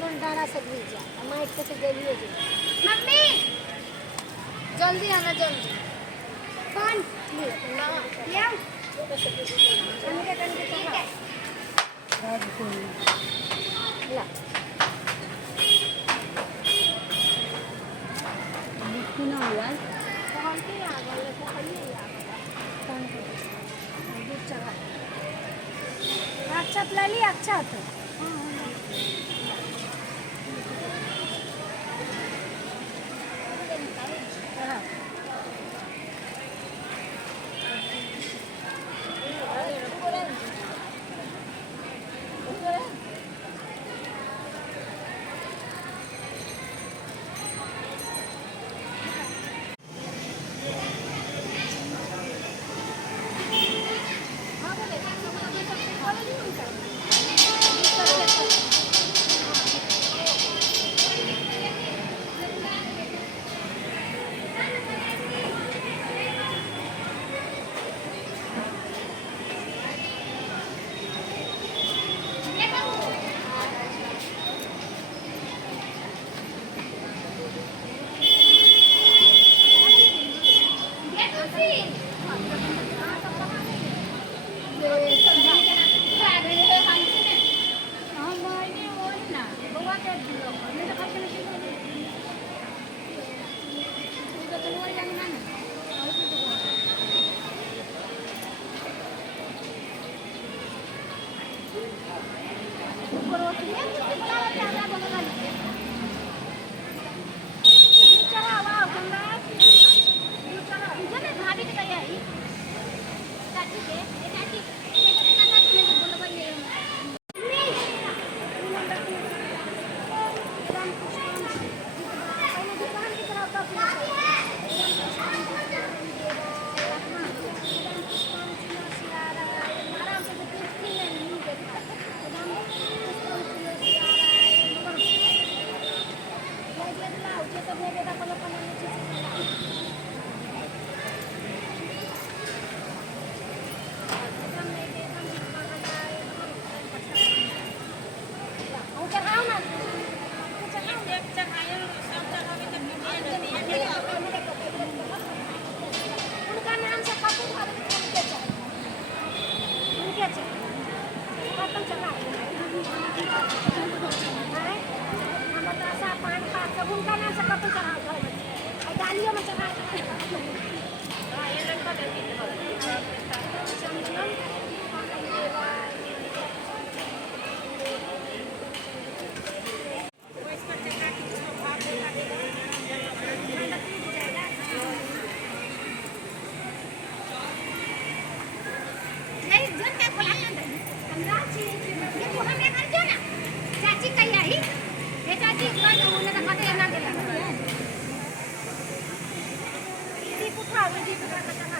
ढूंढाना सगळी जा माइक से गेलिए जी मम्मी जल्दी आना जल्दी कौन ना ले आओ कनके कनके कहा ला किना हुआ कौन के आ गए तो खाइए यार कौन के दूध चढ़ा अच्छा ले ली अच्छा तो हाँ उनका नाम से कपूर वाले उनके खत्म चला हम बतासा पान पात सब उनका नाम से कपूर चढ़ा और डालियों में चढ़ा ये लड़का चंदन चाची कही आई ये चाची उन्हें तो खाते ना दिला दीप उठा दीप उठा